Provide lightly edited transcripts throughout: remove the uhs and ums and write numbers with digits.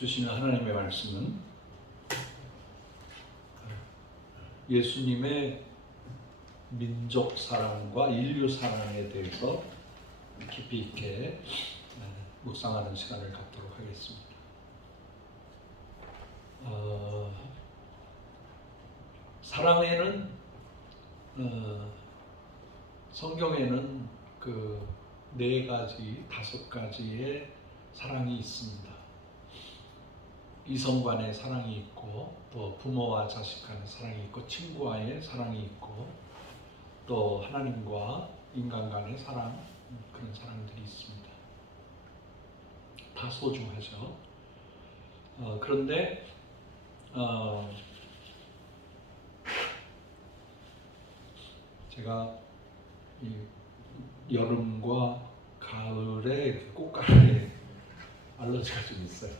주시는 하나님의 말씀은 예수님의 민족 사랑과 인류 사랑에 대해서 깊이 있게 묵상하는 시간을 갖도록 하겠습니다. 사랑에는 성경에는 그 4가지, 5가지의 사랑이 있습니다. 이성 간의 사랑이 있고, 또 부모와 자식 간의 사랑이 있고, 친구와의 사랑이 있고, 또 하나님과 인간 간의 사랑, 그런 사랑들이 있습니다. 다 소중하죠. 그런데 제가 이 여름과 가을에 꽃가루에 알러지가 좀 있어요.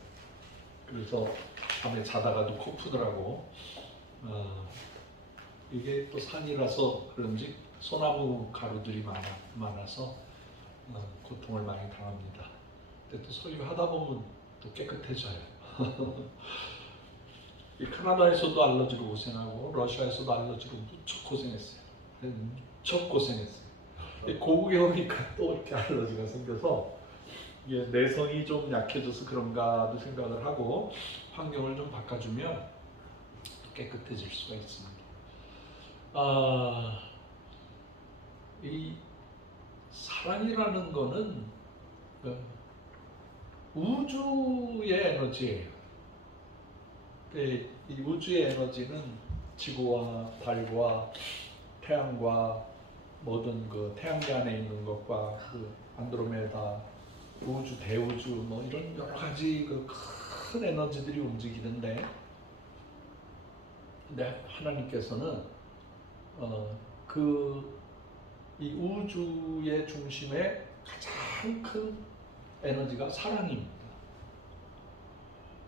그래서 밤에 자다가도 코 푸더라고. 이게 또 산이라서 그런지 소나무 가루들이 많아서 고통을 많이 당합니다. 근데 또 소유하다 보면 또 깨끗해져요. 이 캐나다에서도 알러지로 고생하고 러시아에서도 알러지로 무척 고생했어요. 무척 고생했어요. 고국에 오니까 또 이렇게 알러지가 생겨서 이게 내성이 좀 약해져서 그런가도 생각을 하고 환경을 좀 바꿔주면 깨끗해질 수가 있습니다. 이 사랑이라는 거는 우주의 에너지예요. 이 우주의 에너지는 지구와 달과 태양과 모든 그 태양계 안에 있는 것과 그 안드로메다 우주, 대우주 뭐 이런 여러 가지 그 큰 에너지들이 움직이는데, 근데 하나님께서는 이 우주의 중심에 가장 큰 에너지가 사랑입니다.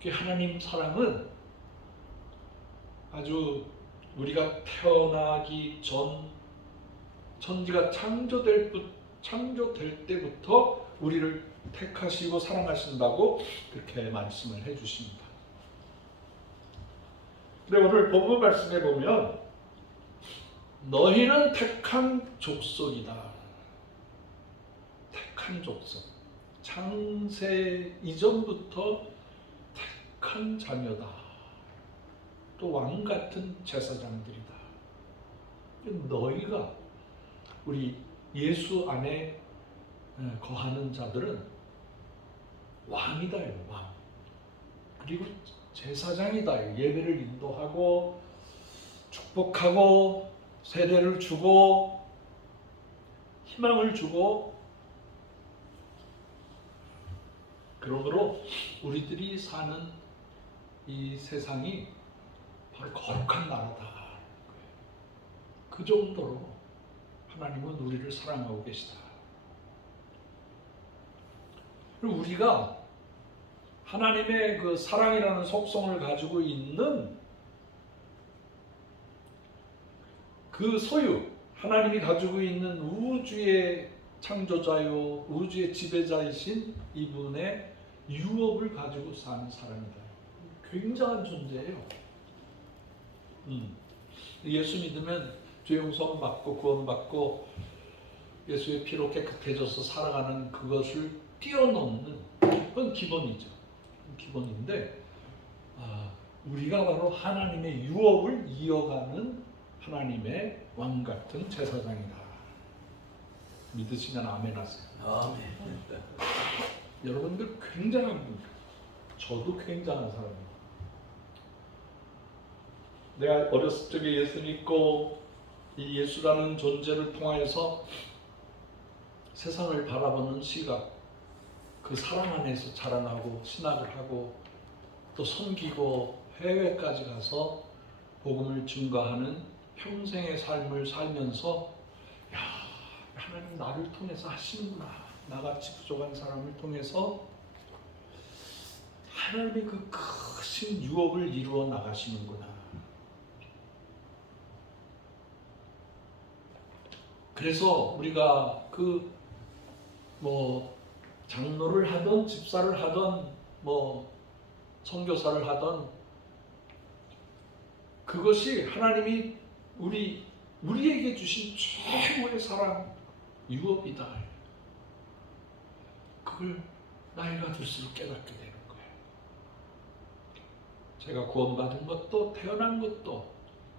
그 하나님 사랑은 아주 우리가 태어나기 전 천지가 창조될 때부터 우리를 택하시고 사랑하신다고 그렇게 말씀을 해주십니다. 근데 오늘 본문 말씀에 보면 너희는 택한 족속이다. 택한 족속. 창세 이전부터 택한 자녀다. 또 왕 같은 제사장들이다. 너희가 우리 예수 안에 거하는 자들은 왕이다요, 왕. 그리고 제사장이다. 예배를 인도하고 축복하고 세례를 주고 희망을 주고, 그러므로 우리들이 사는 이 세상이 바로 거룩한 나라다. 그 정도로 하나님은 우리를 사랑하고 계시다. 그리고 우리가 하나님의 그 사랑이라는 속성을 가지고 있는 그 소유, 하나님이 가지고 있는 우주의 창조자요, 우주의 지배자이신 이분의 유업을 가지고 사는 사람이다. 굉장한 존재예요. 예수 믿으면 죄 용서 받고 구원받고 예수의 피로 깨끗해져서 살아가는 그것을 뛰어넘는, 그건 기본이죠. 기본인데 우리가 바로 하나님의 유업을 이어가는 하나님의 왕 같은 제사장이다. 믿으시면 아멘 하세요. 아멘. 여러분들 굉장한 분입니다. 저도 굉장한 사람입니다. 내가 어렸을 적에 예수 믿고 이 예수라는 존재를 통하여서 세상을 바라보는 시각, 그 사랑 안에서 자라나고 신학을 하고 또 섬기고 해외까지 가서 복음을 증거하는 평생의 삶을 살면서, 야, 하나님 나를 통해서 하시는구나. 나같이 부족한 사람을 통해서 하나님의 그 크신 유업을 이루어 나가시는구나. 그래서 우리가 장로를 하던 집사를 하던 선교사를 하던 그것이 하나님이 우리에게 주신 최고의 사랑, 유업이다. 그걸 나이가 들수록 깨닫게 되는 거예요. 제가 구원받은 것도, 태어난 것도,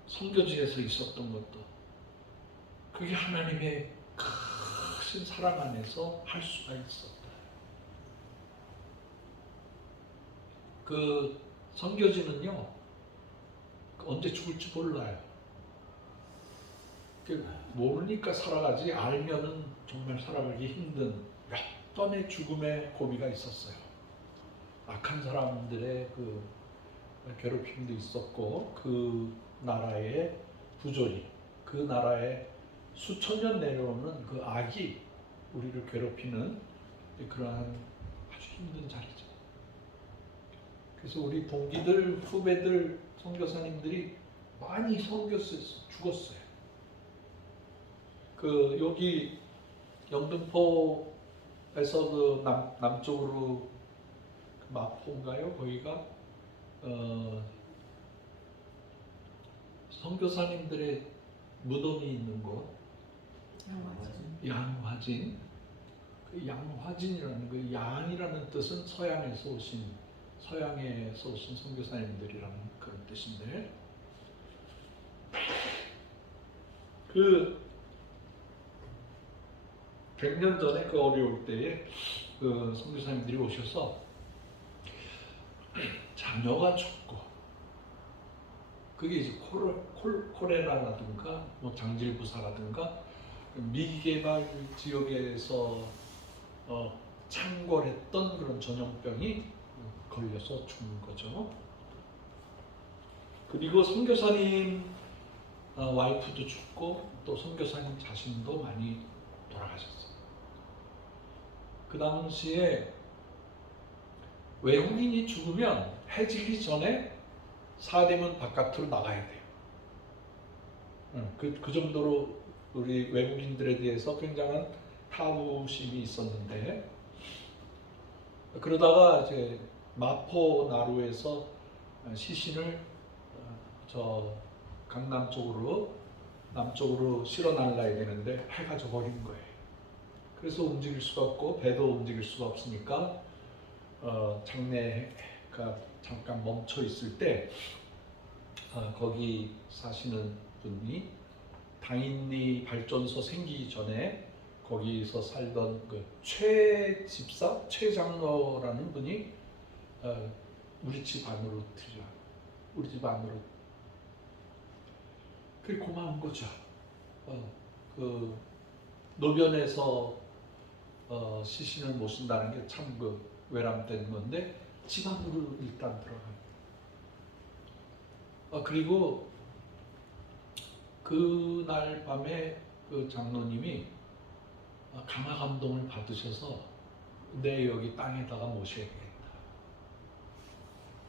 선교지에서 있었던 것도, 그게 하나님의 크신 사랑 안에서 할 수가 있었다. 그 선교지는요, 언제 죽을지 몰라요. 모르니까 살아가지, 알면은 정말 살아가기 힘든 몇 번의 죽음의 고비가 있었어요. 악한 사람들의 그 괴롭힘도 있었고, 그 나라의 부조리, 그 나라의 수천 년 내려오는 그 악이 우리를 괴롭히는 그러한 아주 힘든 자리죠. 그래서 우리 동기들, 후배들, 선교사님들이 많이 선교사에서 죽었어요. 그 여기 영등포에서 그 남쪽으로 마포인가요? 거기가 선교사님들의 무덤이 있는 곳, 양화진. 그 양화진이라는 그 양이라는 뜻은 서양에서 오신 선교사님들이라는 그런 뜻인데, 그 100년 전에 그 어려울 때에 그 선교사님들이 오셔서 자녀가 죽고, 그게 이제 콜레라라든가 뭐 장질부사라든가 미개발 지역에서 창궐했던 그런 전염병이 걸려서 죽는 거죠. 그리고 선교사님 와이프도 죽고, 또 선교사님 자신도 많이 돌아가셨어요. 그 당시에 외국인이 죽으면 해지기 전에 사대문 바깥으로 나가야 돼요. 그 정도로 우리 외국인들에 대해서 굉장한 타부심이 있었는데, 그러다가 이제 마포 나루에서 시신을 저 강남 쪽으로, 남쪽으로 실어 날라야 되는데 해가 져버린 거예요. 그래서 움직일 수가 없고 배도 움직일 수가 없으니까 장례가 잠깐 멈춰 있을 때 거기 사시는 분이 당인리 발전소 생기기 전에 거기서 살던 그 최 집사, 최 장로라는 분이 우리 집 안으로 들여, 우리 집 안으로. 그게 고마운 거죠. 그 노변에서 시신을 모신다는 게 참 그 외람된 건데, 집 안으로 일단 들어가요. 그리고 그날 밤에 그 장로님이 감화 감동을 받으셔서 내 여기 땅에다가 모셔야겠다.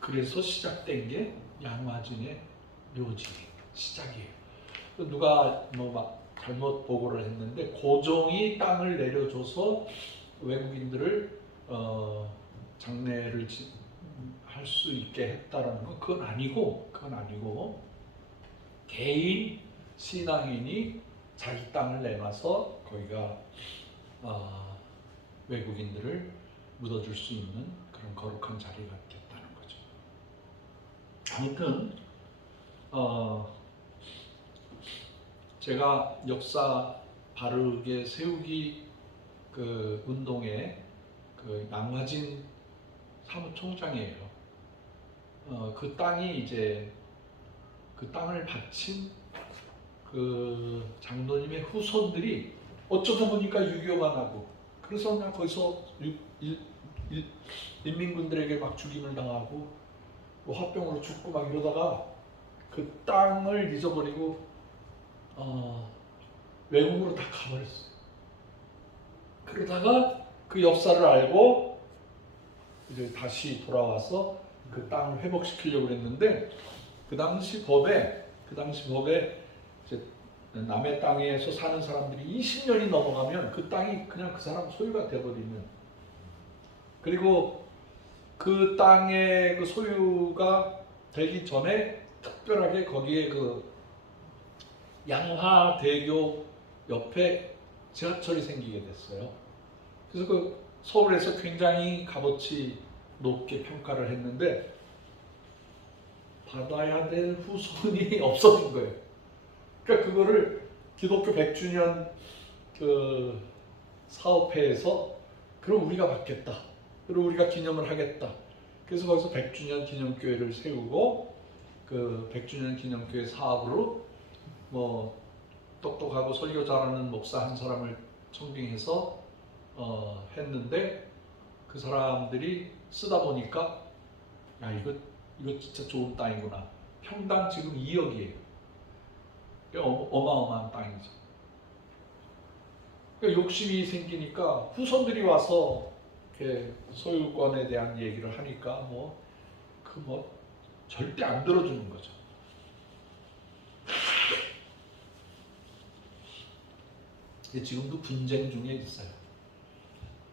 그래서 시작된 게 양화진의 묘지 시작이에요. 누가 뭐 막 잘못 보고를 했는데, 고종이 땅을 내려줘서 외국인들을 장례를 할 수 있게 했다라는 건 그건 아니고 개인 신앙인이 자기 땅을 내놔서 거기가 외국인들을 묻어줄 수 있는 그런 거룩한 자리가 됐다는 거죠. 아무튼 제가 역사 바르게 세우기 그 운동의 그 양화진 사무총장이에요. 그 땅이 이제 그 땅을 바친 그 장로님의 후손들이 어쩌다 보니까 6.25가 나고, 그래서 그냥 거기서 인민군들에게 막 죽임을 당하고 뭐 화병으로 죽고 막 이러다가 그 땅을 잊어버리고 외국으로 다 가버렸어요. 그러다가 그 역사를 알고 이제 다시 돌아와서 그 땅을 회복시키려고 했는데, 그 당시 법에 이제 남의 땅에서 사는 사람들이 20년이 넘어가면 그 땅이 그냥 그 사람 소유가 돼버리는, 그리고 그 땅의 그 소유가 되기 전에 특별하게 거기에 그 양화대교 옆에 지하철이 생기게 됐어요. 그래서 그 서울에서 굉장히 값어치 높게 평가를 했는데 받아야 될 후손이 없어진 거예요. 그러니까 그거를 기독교 100주년 그 사업회에서 그럼 우리가 받겠다. 그리고 우리가 기념을 하겠다. 그래서 거기서 100주년 기념교회를 세우고 그 100주년 기념교회 사업으로 뭐 똑똑하고 설교 잘하는 목사 한 사람을 청빙해서 했는데 그 사람들이 쓰다 보니까 야 이거 진짜 좋은 땅이구나. 평당 지금 2억이에요. 어마어마한 땅이죠. 그러니까 욕심이 생기니까 후손들이 와서 이렇게 소유권에 대한 얘기를 하니까 절대 안 들어주는 거죠. 지금도 분쟁 중에 있어요.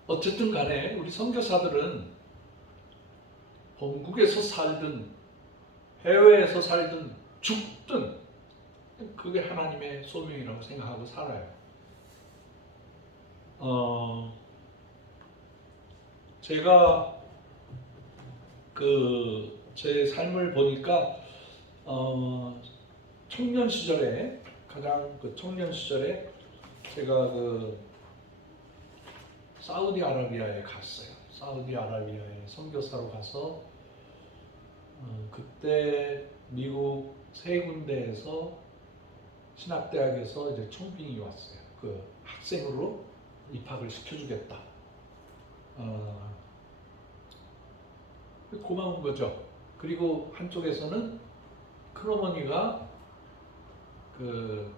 어쨌든 간에 우리 선교사들은 본국에서 살든 해외에서 살든 죽든 그게 하나님의 소명이라고 생각하고 살아요. 제가 제 삶을 보니까 청년 시절에 제가 사우디아라비아에 갔어요. 사우디아라비아에 선교사로 가서 그때 미국 세 군데에서 신학대학에서 이제 청빙이 왔어요. 그 학생으로 입학을 시켜주겠다. 고마운 거죠. 그리고 한쪽에서는 큰어머니가 그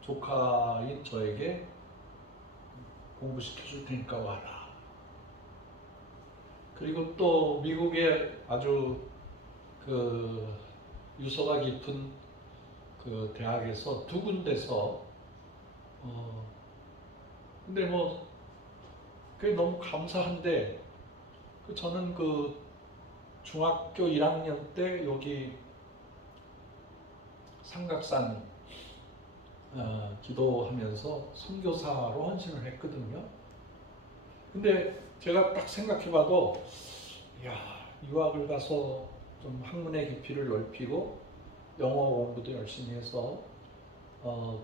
조카인 저에게 공부시켜줄 테니까 와라. 그리고 또 미국의 아주 그 유서가 깊은 그 대학에서 두 군데서 근데 그게 너무 감사한데 저는 그 중학교 1학년 때 여기 삼각산 기도하면서 선교사로 헌신을 했거든요. 근데 제가 딱 생각해봐도 유학을 가서 좀 학문의 깊이를 넓히고 영어 공부도 열심히 해서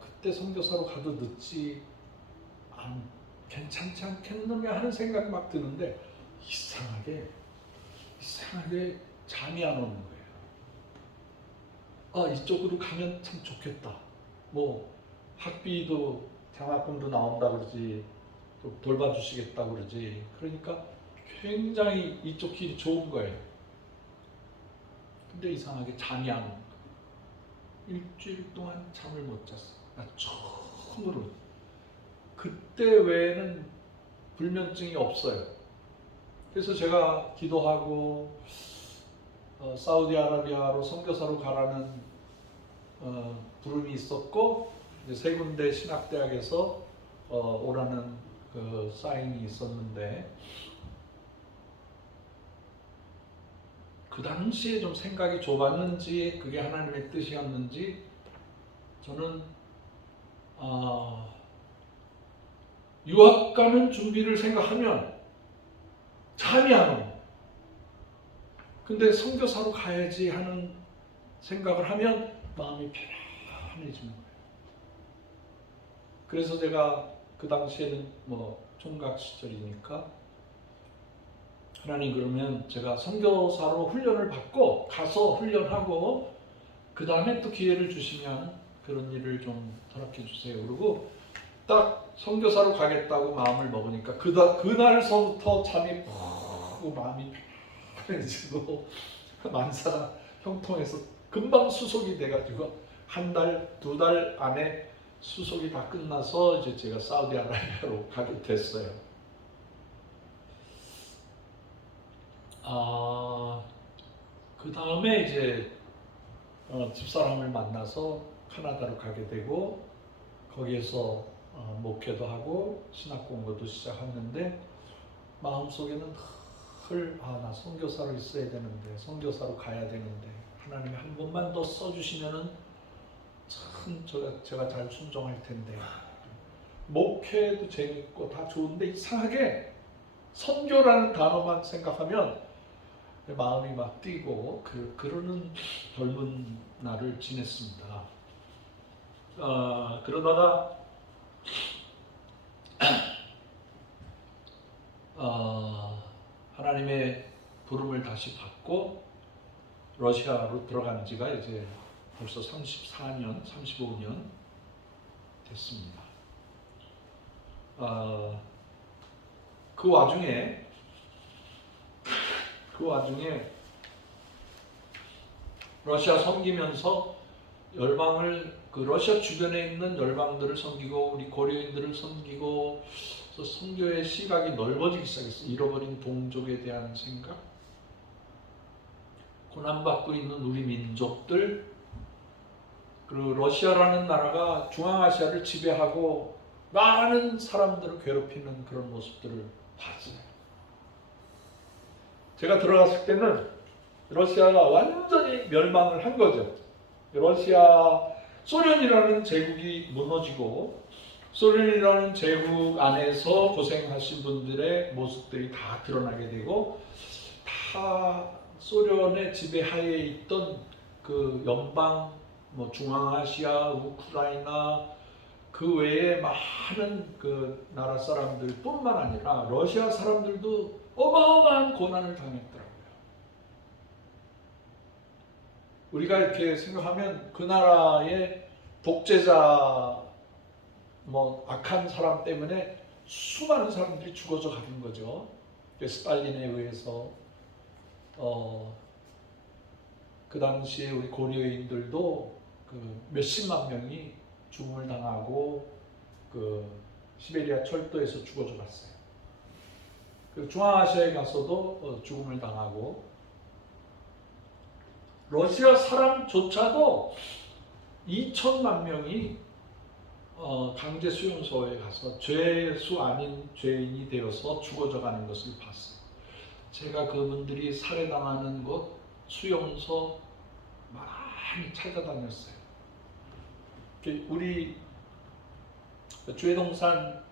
그때 선교사로 가도 괜찮지 않겠느냐 하는 생각이 막 드는데 이상하게 잠이 안 오는 거예요. 이쪽으로 가면 참 좋겠다. 학비도 장학금도 나온다 그러지, 또 돌봐주시겠다 그러지. 그러니까 굉장히 이쪽 길이 좋은 거예요. 근데 이상하게 잠이 안 오는 거예요. 일주일 동안 잠을 못 잤어. 나 처음으로. 그때 외에는 불면증이 없어요. 그래서 제가 기도하고 사우디아라비아로 선교사로 가라는 부름이 있었고 세 군데 신학대학에서 오라는 그 사인이 있었는데 그 당시에 좀 생각이 좁았는지 그게 하나님의 뜻이었는지 저는 유학 가는 준비를 생각하면 잠이 안 와요. 근데 선교사로 가야지 하는 생각을 하면 마음이 편안해지는 거예요. 그래서 제가 그 당시에는 총각 시절이니까 하나님 그러면 제가 선교사로 훈련을 받고 가서 훈련하고 그 다음에 또 기회를 주시면 그런 일을 좀 허락해 주세요. 그리고 딱 선교사로 가겠다고 마음을 먹으니까 그날서부터 잠이 푹 오고 마음이 편해지고 만사가 형통해서 금방 수속이 돼가지고 한 달, 두 달 안에 수속이 다 끝나서 이제 제가 사우디아라비아로 가게 됐어요. 그 다음에 이제 집사람을 만나서 카나다로 가게 되고 거기에서 목회도 하고 신학 공부도 시작했는데 마음속에는 나 선교사로 있어야 되는데, 선교사로 가야 되는데, 하나님이 한 번만 더 써주시면은 참 제가 잘 순종할 텐데. 목회도 재밌고 다 좋은데 이상하게 선교라는 단어만 생각하면 마음이 막 뛰고 그러는 젊은 날을 지냈습니다. 그러다가 하나님의 부름을 다시 받고 러시아로 들어간 지가 이제 벌써 34년, 35년 됐습니다. 그 와중에 러시아 섬기면서 열방을 러시아 주변에 있는 열방들을 섬기고 우리 고려인들을 섬기고 선교의 시각이 넓어지기 시작했어요. 잃어버린 동족에 대한 생각, 고난받고 있는 우리 민족들, 그리고 러시아라는 나라가 중앙아시아를 지배하고 많은 사람들을 괴롭히는 그런 모습들을 봤어요. 제가 들어갔을 때는 러시아가 완전히 멸망을 한 거죠. 소련이라는 제국이 무너지고 소련이라는 제국 안에서 고생하신 분들의 모습들이 다 드러나게 되고, 다 소련의 지배하에 있던 그 연방, 중앙아시아, 우크라이나 그 외에 많은 그 나라 사람들뿐만 아니라 러시아 사람들도 어마어마한 고난을 당했더라고요. 우리가 이렇게 생각하면 그 나라의 독재자, 악한 사람 때문에 수많은 사람들이 죽어져 가는 거죠. 스탈린에 의해서 그 당시에 우리 고려인들도 그 몇십만 명이 죽음을 당하고 그 시베리아 철도에서 죽어져 갔어요. 그 중앙아시아에 가서도 죽음을 당하고, 러시아 사람조차도 2천만 명이 강제 수용소에 가서 죄수 아닌 죄인이 되어서 죽어져 가는 것을 봤어요. 제가 그분들이 살해당하는 곳 수용소 많이 찾아다녔어요. 우리 주회동산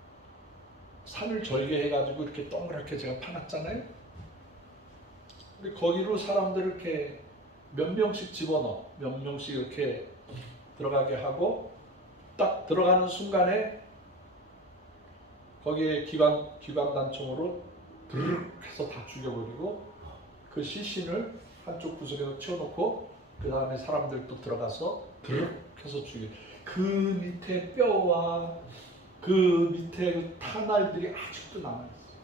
산을 절개해가지고 이렇게 동그랗게 제가 파놨잖아요. 우리 거기로 사람들을 이렇게 몇 명씩 집어넣어, 몇 명씩 이렇게 들어가게 하고, 딱 들어가는 순간에 거기에 기관단총으로 드르륵 해서 다 죽여버리고, 그 시신을 한쪽 구석에서 치워놓고 그 다음에 사람들 또 들어가서 드르륵 해서 죽여. 그 밑에 뼈와 그 밑에 그 탄알들이 아직도 남아있어요.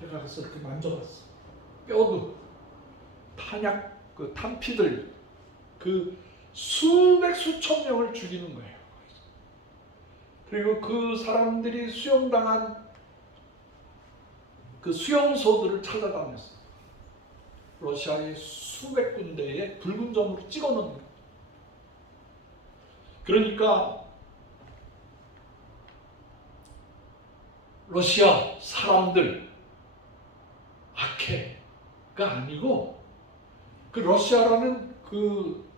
제가 가서 이렇게 만져봤어요. 뼈도 탄약, 그 탄피들, 그 수백 수천 명을 죽이는 거예요. 그리고 그 사람들이 수용당한 그 수용소들을 찾아다녔어요. 러시아의 수백 군데에 붉은 점으로 찍어놓은 거예요. 그러니까 러시아 사람들 악해가 아니고, 그 러시아라는 그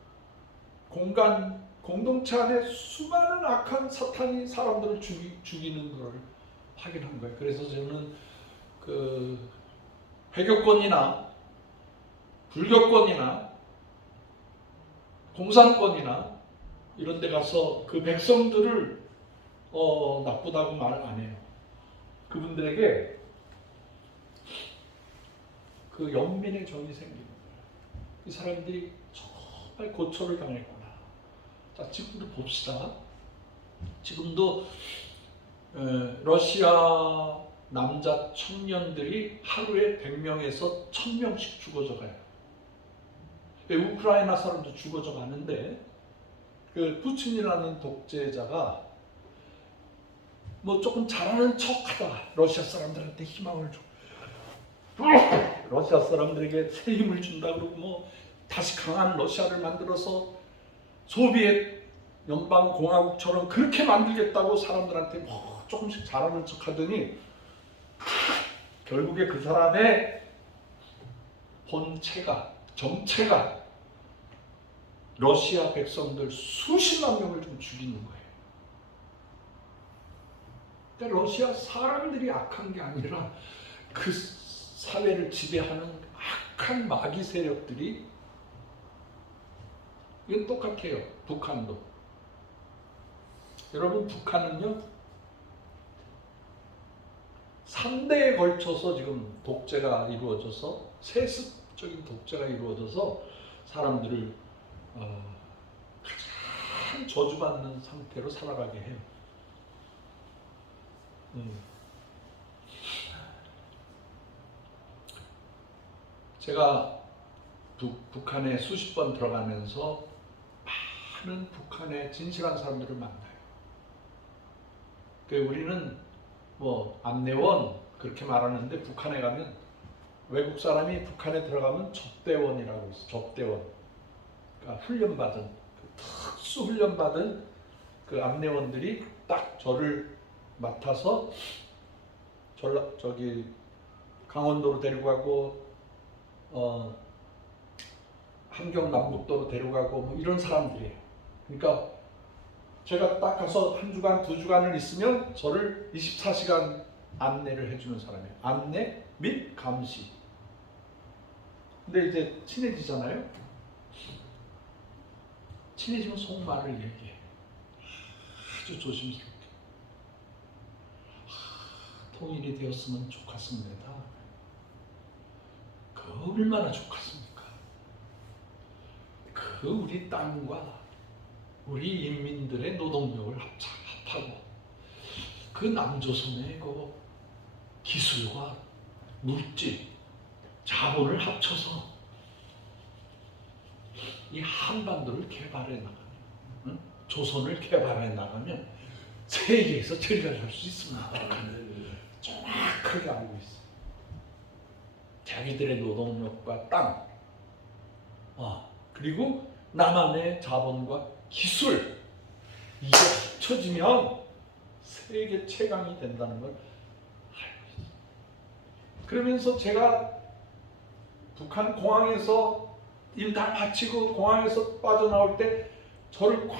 공동체 안에 수많은 악한 사탄이 사람들을 죽이는 걸 확인한 거예요. 그래서 저는 그 회교권이나 불교권이나 공산권이나 이런 데 가서 그 백성들을 나쁘다고 말 안 해요. 그분들에게 그 연민의 정이 생기는 거예요. 이 사람들이 정말 고초를 당했구나. 자, 지금도 봅시다. 지금도 러시아 남자 청년들이 하루에 100명에서 1000명씩 죽어져 가요. 우크라이나 사람도 죽어져 가는데, 그 푸틴이라는 독재자가 조금 잘하는 척하다가 러시아 사람들한테 희망을 줘. 러시아 사람들에게 새 힘을 준다 그러고 다시 강한 러시아를 만들어서 소비에트 연방공화국처럼 그렇게 만들겠다고 사람들한테 조금씩 잘하는 척 하더니 결국에 그 사람의 본체가 정체가 러시아 백성들 수십만 명을 좀 죽이는 거예요. 그러니까 러시아 사람들이 악한 게 아니라 그 사회를 지배하는 악한 마귀 세력들이, 이건 똑같아요. 북한도. 여러분, 북한은요 3대에 걸쳐서 지금 독재가 이루어져서, 세습적인 독재가 이루어져서 사람들을 가장 저주받는 상태로 살아가게 해요. 제가 북한에 수십 번 들어가면서 많은 북한의 진실한 사람들을 만나요. 우리는 뭐 안내원 그렇게 말하는데, 북한에 가면 외국 사람이 북한에 들어가면 접대원이라고 있어요. 접대원. 그러니까 훈련받은, 특수 훈련받은 그 안내원들이 딱 저를 맡아서 저기 강원도로 데리고 가고, 함경 남북도로 데려가고, 뭐 이런 사람들이에요. 그러니까 제가 딱 가서 한 주간, 두 주간을 있으면 저를 24시간 안내를 해주는 사람이에요. 안내 및 감시. 근데 이제 친해지잖아요. 친해지면 속말을 얘기해. 아주 조심스럽게. 통일이 되었으면 좋겠습니다. 그 얼마나 좋겠습니까? 그 우리 땅과 우리 인민들의 노동력을 합하고, 그 남조선의 그 기술과 물질, 자본을 합쳐서 이 한반도를 개발해 나가면, 조선을 개발해 나가면 세계에서 제일 잘 살 수 있습니다. 정확하게 알고 있어요. 자기들의 노동력과 땅, 그리고 남한의 자본과 기술, 이게 합쳐지면 세계 최강이 된다는 걸 알고 있어요. 그러면서 제가 북한 공항에서 일 다 마치고 공항에서 빠져나올 때 저를 꽉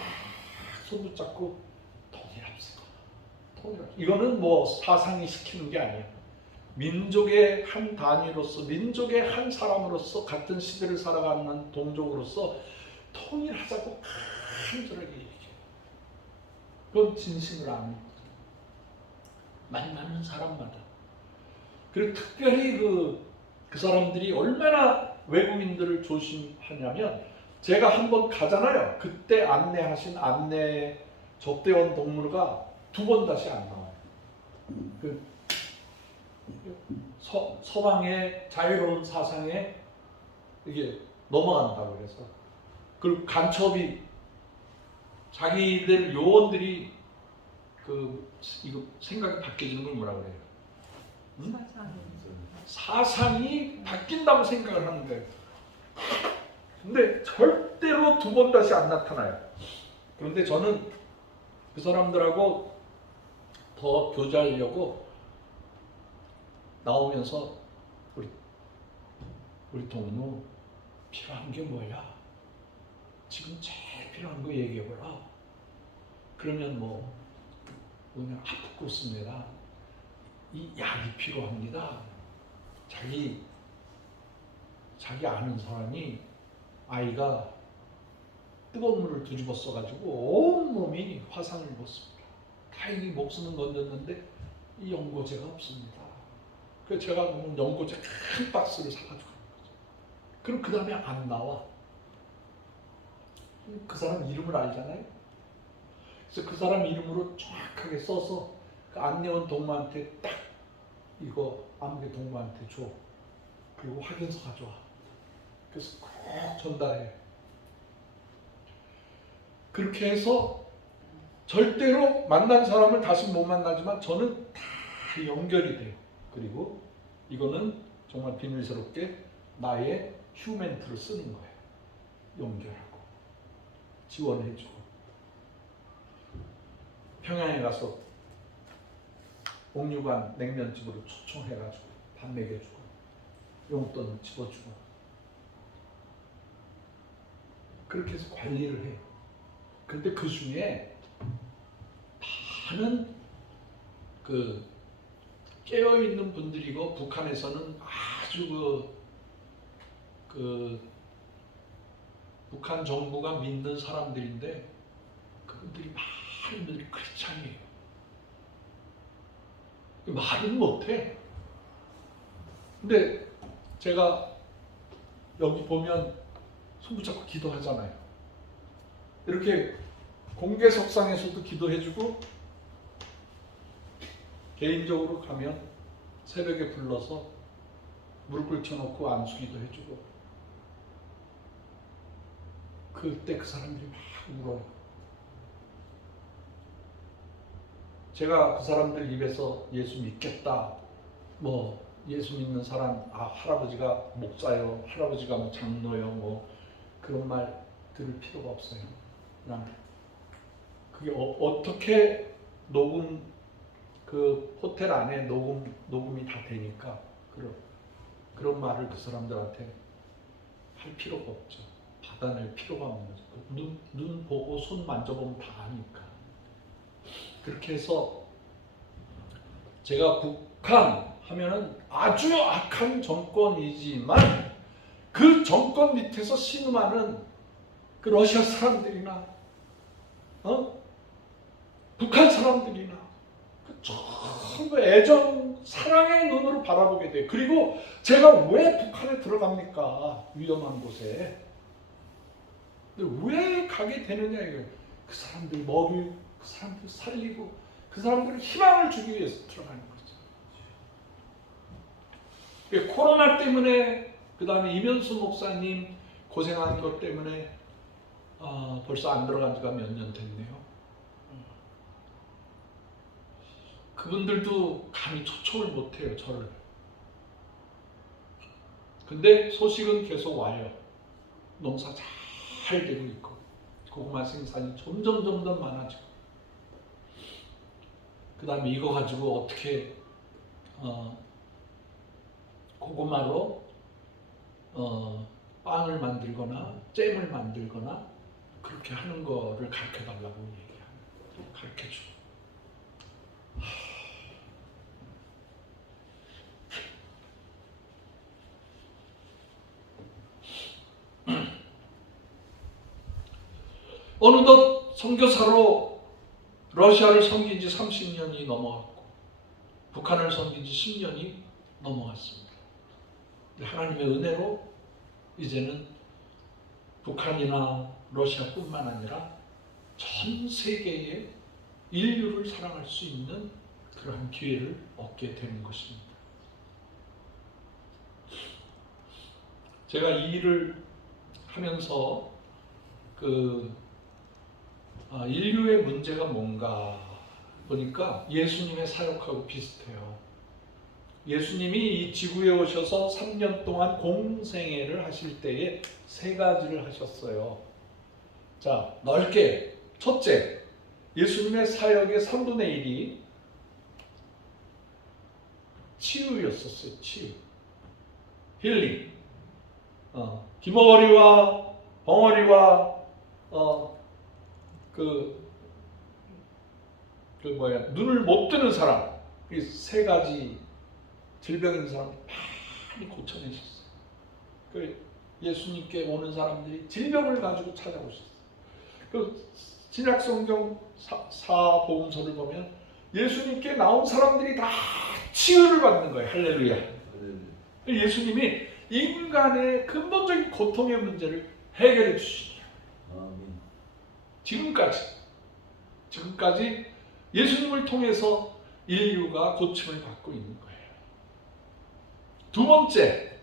손 붙잡고 통일합시다. 이거는 뭐 사상이 시키는 게 아니에요. 민족의 한 단위로서, 민족의 한 사람으로서, 같은 시대를 살아가는 동족으로서 통일하자고 간절하게 얘기해요. 그건 진심을 아는 거죠. 만나는 사람마다. 그리고 특별히 그 사람들이 얼마나 외국인들을 조심하냐면, 제가 한번 가잖아요. 그때 안내하신 안내 접대원 동무가 두 번 다시 안 나와요. 서방의 자유로운 사상에 이게 넘어간다고 그래서. 그리고 간첩이, 자기들 요원들이 이거 생각이 바뀌어지는 걸 뭐라 그래요? 사상이 바뀐다고 생각을 하는 거예요. 근데 절대로 두 번 다시 안 나타나요. 그런데 저는 그 사람들하고 더 교제하려고 나오면서 우리 동무 필요한 게 뭐야? 지금 제일 필요한 거 얘기해보라. 그러면 그냥 아프겠습니다. 이 약이 필요합니다. 자기 아는 사람이 아이가 뜨거운 물을 뒤집어 써가지고 온몸이 화상을 입었습니다. 다행히 목숨은 건졌는데 이 연고제가 없습니다. 그래서 제가 연고제 큰 박스를 사가지고 가는 거죠. 그럼 그 다음에 안 나와. 그 사람 이름을 알잖아요. 그래서 그 사람 이름으로 정확하게 써서 그 안내원 동무한테 딱 이거 안내 동무한테 줘. 그리고 확인서 가져와. 그래서 꼭 전달해. 그렇게 해서 절대로 만난 사람을 다시 못 만나지만 저는 다 연결이 돼요. 그리고 이거는 정말 비밀스럽게 나의 휴멘트를 쓰는 거예요. 연결하고 지원해주고. 평양에 가서 옥류관 냉면집으로 초청해가지고 밥 먹여주고 용돈 집어주고 그렇게 해서 관리를 해요. 그런데 그 중에 많은 그 깨어있는 분들이고 분에서는 아주 북한 정부가 믿는 사람들인데 그분들이 많은 분들이 크리스찬이에요. 말은 못해. 근데 제가 여기 보면 손 붙잡고 기도하잖아요. 이렇게 공개 석상에서도 기도해주고 개인적으로 가면 새벽에 불러서 무릎 꿇혀놓고 안수기도 해주고 그때 그 사람들이 막 울어요. 제가 그 사람들 입에서 예수 믿겠다, 뭐 예수 믿는 사람, 할아버지가 목사요, 할아버지가 뭐 장로요, 뭐 그런 말 들을 필요가 없어요. 그냥 그게 어떻게 그 호텔 안에 녹음이 다 되니까 그런 말을 그 사람들한테 할 필요가 없죠. 받아낼 필요가 없는 거죠. 눈 보고 손 만져보면 다 아니까. 그렇게 해서 제가 북한 하면은 아주 악한 정권이지만 그 정권 밑에서 신음하는 그 러시아 사람들이나 북한 사람들이나 전부 애정, 사랑의 눈으로 바라보게 돼요. 그리고 제가 왜 북한에 들어갑니까? 위험한 곳에. 왜 가게 되느냐 이거예요. 그 사람들 먹이고, 그 사람들 살리고, 그 사람들을 희망을 주기 위해서 들어가는 거죠. 코로나 때문에, 그 다음에 이면수 목사님 고생한 것 때문에 벌써 안 들어간 지가 몇 년 됐네요. 그분들도 감히 초청을 못해요, 저를. 근데 소식은 계속 와요. 농사 잘 되고 있고 고구마 생산이 점점 많아지고, 그 다음에 이거 가지고 어떻게 고구마로 빵을 만들거나 잼을 만들거나 그렇게 하는 거를 가르쳐 달라고 얘기하고 가르쳐 주고. 어느덧 선교사로 러시아를 섬긴 지 30년이 넘어갔고 북한을 섬긴 지 10년이 넘어갔습니다. 하나님의 은혜로 이제는 북한이나 러시아뿐만 아니라 전 세계의 인류를 사랑할 수 있는 그러한 기회를 얻게 되는 것입니다. 제가 이 일을 하면서 인류의 문제가 뭔가 보니까 예수님의 사역하고 비슷해요. 예수님이 이 지구에 오셔서 3년 동안 공생애를 하실 때에 3가지를 하셨어요. 자, 넓게. 첫째, 예수님의 사역의 3분의 1이 치유였었어요. 치유. 힐링. 기머거리와 벙어리와 눈을 못 뜨는 사람, 이 3가지 질병 있는 사람 많이 고쳐내셨어요. 예수님께 오는 사람들이 질병을 가지고 찾아오셨어요. 신약성경 4복음서를 보면 예수님께 나온 사람들이 다 치유를 받는 거예요. 할렐루야. 예수님이 인간의 근본적인 고통의 문제를 해결해 주시죠. 지금까지 예수님을 통해서 인류가 고침을 받고 있는 거예요. 두 번째,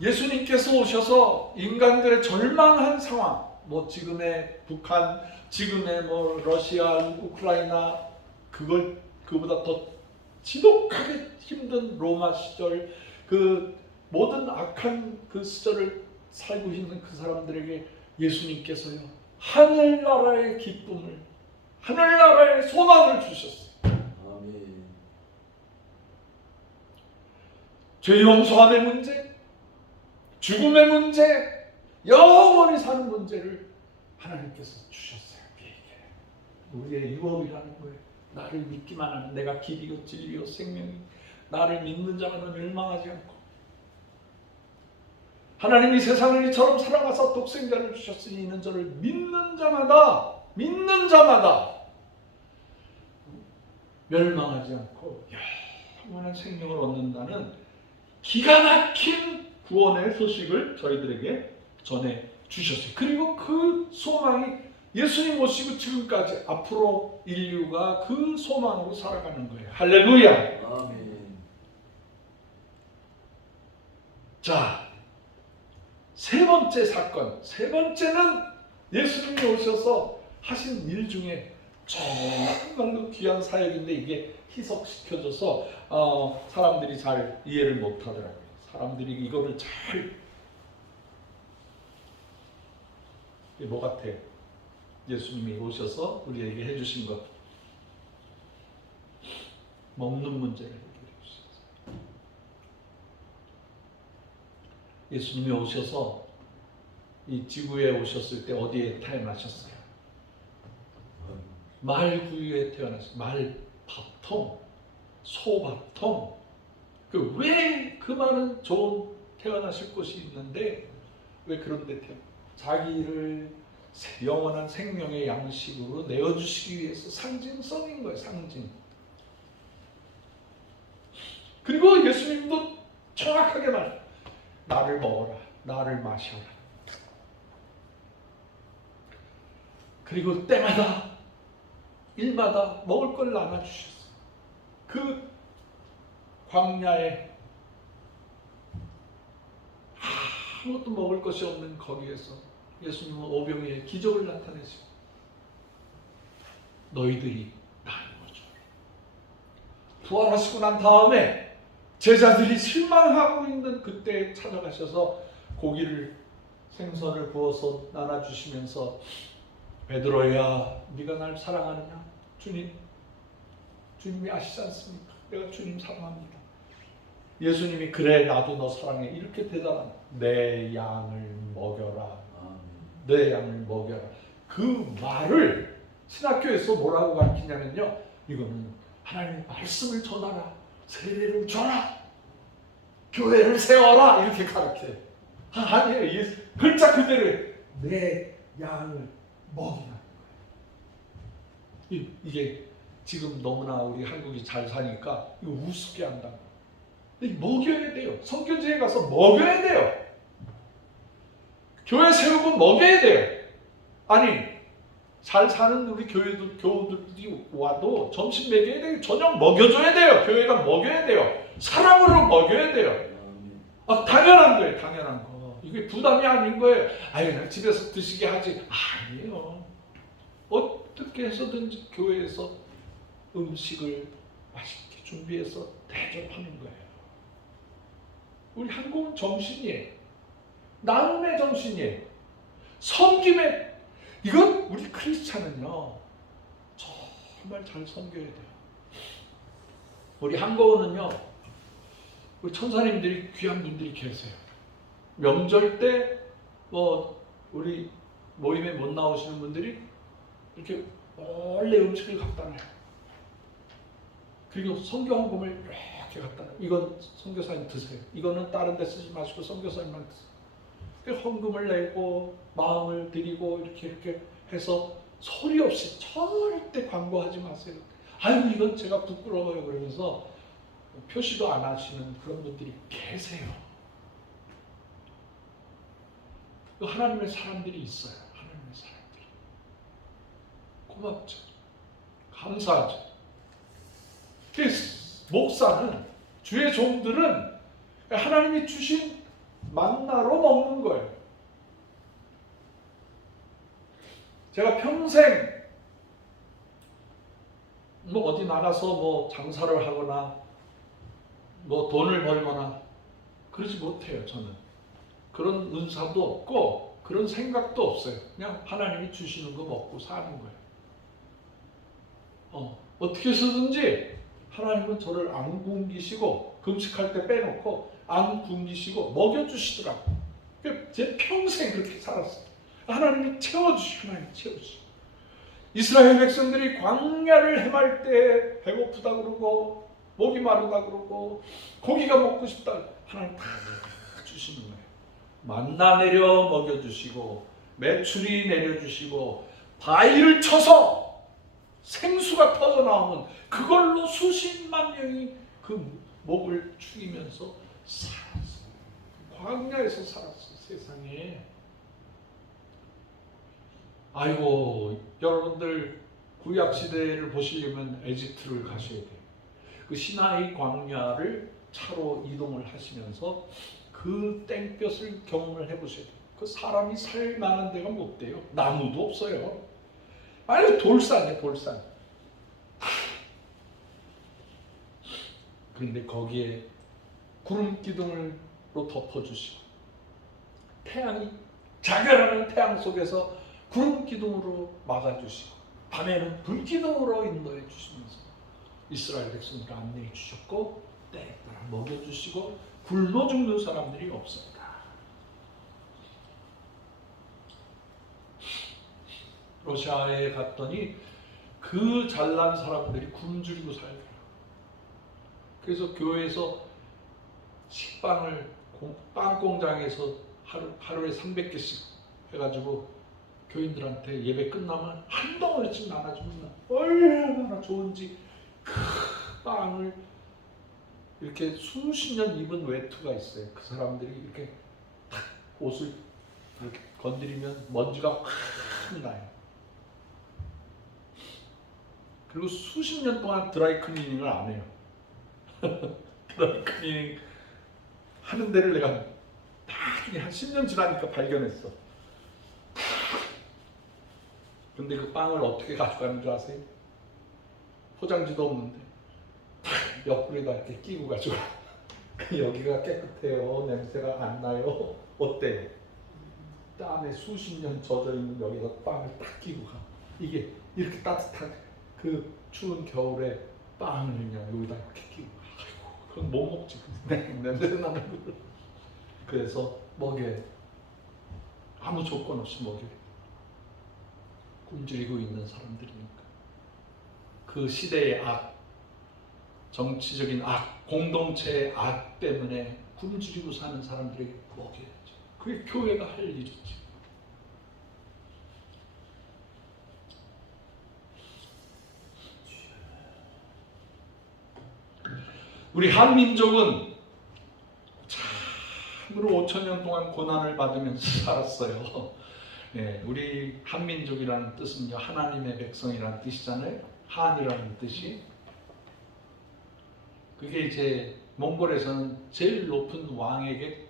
예수님께서 오셔서 인간들의 절망한 상황, 지금의 북한, 지금의 러시아, 우크라이나, 그보다 더 지독하게 힘든 로마 시절, 그 모든 악한 그 시절을 살고 있는 그 사람들에게 예수님께서요, 하늘나라의 기쁨을, 하늘나라의 소망을 주셨어요. 아멘. 죄 용서함의 문제, 죽음의 문제, 영원히 사는 문제를 하나님께서 주셨어요. 우리의 유업이라는 거예요. 나를 믿기만 하는, 내가 길이요 진리요 생명이, 나를 믿는 자마다 멸망하지 않고, 하나님이 세상을 이처럼 사랑하사 독생자를 주셨으니 이는 저를 믿는 자마다 멸망하지 않고 영원한 생명을 얻는다는 기가 막힌 구원의 소식을 저희들에게 전해 주셨어요. 그리고 그 소망이 예수님 모시고 지금까지 앞으로 인류가 그 소망으로 살아가는 거예요. 할렐루야. 아멘. 자, 세 번째 사건, 세 번째는 예수님이 오셔서 하신 일 중에 정말로 귀한 사역인데 이게 희석시켜져서 사람들이 잘 이해를 못하더라고요. 사람들이 이거를 뭐 같아? 예수님이 오셔서 우리에게 해주신 것, 먹는 문제를 해결해 주셨어요. 예수님이 오셔서 이 지구에 오셨을 때 어디에 태어나셨어요? 말구유에 태어났어요. 말밥통, 소밥통. 왜 그 많은 좋은 태어나실 곳이 있는데 왜 그런데 자기를 영원한 생명의 양식으로 내어주시기 위해서 상징성인 거예요. 상징. 그리고 예수님도 정확하게 나를 먹어라, 나를 마셔라. 그리고 때마다 일마다 먹을 걸 나눠주셨어요. 그 광야에 아무것도 먹을 것이 없는 거기에서 예수님은 오병이의 기적을 나타내시고 너희들이 나누어줘. 부활하시고 난 다음에 제자들이 실망하고 있는 그때 찾아가셔서 고기를 생선을 구워서 나눠주시면서 베드로야, 네가 날 사랑하느냐? 주님이 아시지 않습니까? 내가 주님 사랑합니다. 예수님이 그래 나도 너 사랑해 이렇게 대답합니다. 내 양을 먹여라. 내 양을 먹여라. 그 말을 신학교에서 뭐라고 가르치냐면요, 이거는 하나님의 말씀을 전하라, 세례를 줘라, 교회를 세워라 이렇게 가르쳐요. 아니에요. 글자 그대로 내 양을 먹이라는 거예요. 이게 지금 너무나 우리 한국이 잘 사니까 이거 우습게 한다고. 먹여야 돼요. 선교지에 가서 먹여야 돼요. 교회 세우고 먹여야 돼요. 아니 잘 사는 우리 교우들이 와도 점심 먹여야 돼요. 저녁 먹여줘야 돼요. 교회가 먹여야 돼요. 사랑으로 먹여야 돼요. 당연한 거예요. 당연한 거. 이게 부담이 아닌 거예요. 아유 집에서 드시게 하지. 아니에요. 어떻게 해서든지 교회에서 음식을 맛있게 준비해서 대접하는 거예요. 우리 한국은 정신이에요. 나눔의 정신이에요. 섬김의, 이건 우리 크리스찬은요 정말 잘 섬겨야 돼요. 우리 한국은요, 우리 천사님들이 귀한 분들이 계세요. 명절 때 우리 모임에 못 나오시는 분들이 이렇게 원래 음식을 갖다 놔요. 그리고 선교헌금을 이렇게 갖다 놔요. 이건 선교사님 드세요. 이거는 다른 데 쓰지 마시고 선교사님만 드세요. 헌금을 내고 마음을 드리고 이렇게 해서 소리 없이 절대 광고하지 마세요. 아유 이건 제가 부끄러워요. 그러면서 표시도 안 하시는 그런 분들이 계세요. 하나님의 사람들이 있어요. 하나님의 사람들이. 고맙죠. 감사하죠. 목사는, 주의 종들은 하나님이 주신 만나로 먹는 거예요. 제가 평생 어디 나가서 장사를 하거나 돈을 벌거나 그러지 못해요. 저는 그런 은사도 없고 그런 생각도 없어요. 그냥 하나님이 주시는 거 먹고 사는 거예요. 어떻게 해서든지 하나님은 저를 안 굶기시고 금식할 때 빼놓고 안 굶기시고 먹여주시더라고요. 제 평생 그렇게 살았어요. 하나님이 채워주시고 하나님이 채워주시고. 이스라엘 백성들이 광야를 헤맬 때 배고프다 그러고 목이 마르다 그러고 고기가 먹고 싶다, 하나님 다 주시는 거예요. 만나 내려 먹여주시고 메추리 내려주시고 바위를 쳐서 생수가 터져나오면 그걸로 수십만 명이 그 목을 축이면서 살았어요. 광야에서 살았어요. 세상에. 아이고, 여러분들 구약시대를 보시려면 에집트를 가셔야 돼요. 그 시나이 광야를 차로 이동을 하시면서 그 땡볕을 경험을 해보셔야 돼요. 그 사람이 살 만한 데가 못 돼요. 나무도 없어요. 아니, 돌산이에요, 돌산. 그런데 거기에 구름 기둥으로 덮어주시고 태양이 자결하는 태양 속에서 구름 기둥으로 막아주시고 밤에는 불 기둥으로 인도해 주시면서 이스라엘 백성들을 안내해 주셨고 때에 따라 먹여주시고 굶어 죽는 사람들이 없습니다. 러시아에 갔더니 그 잘난 사람들이 굶주리고 살더라. 그래서 교회에서 식빵을 빵 공장에서 하루에 300개씩 해가지고 교인들한테 예배 끝나면 한 덩어리씩 나눠주면 얼마나 좋은지 그 빵을 이렇게 수십 년 입은 외투가 있어요. 그 사람들이 이렇게 탁 옷을 이렇게 건드리면 먼지가 확 나요. 그리고 수십 년 동안 드라이 클리닝을 안 해요. 드라이 클리닝 하는 데를 내가 나중에 한 10년 지나니까 발견했어. 근데 그 빵을 어떻게 가져가는 줄 아세요? 포장지도 없는데 옆구리에다 이렇게 끼고 가지고 여기가 깨끗해요. 냄새가 안 나요. 어때요? 땀에 수십 년 젖어있는 여기다 빵을 딱 끼고 가. 이게 이렇게 따뜻한 그 추운 겨울에 빵을 그냥 여기다 이렇게 끼고 가. 아이고, 그건 못 먹지. 냄새 나는 거. 그래서 먹여요. 아무 조건 없이 먹여요. 굶주리고 있는 사람들이니까. 그 시대의 악, 정치적인 악, 공동체의 악 때문에 굶주리고 사는 사람들에게 먹여야죠. 그게 교회가 할 일이지. 우리 한민족은 참으로 5,000년 동안 고난을 받으면서 살았어요. 네, 우리 한민족이라는 뜻은 하나님의 백성이라는 뜻이잖아요. 한이라는 뜻이. 그게 이제 몽골에서는 제일 높은 왕에게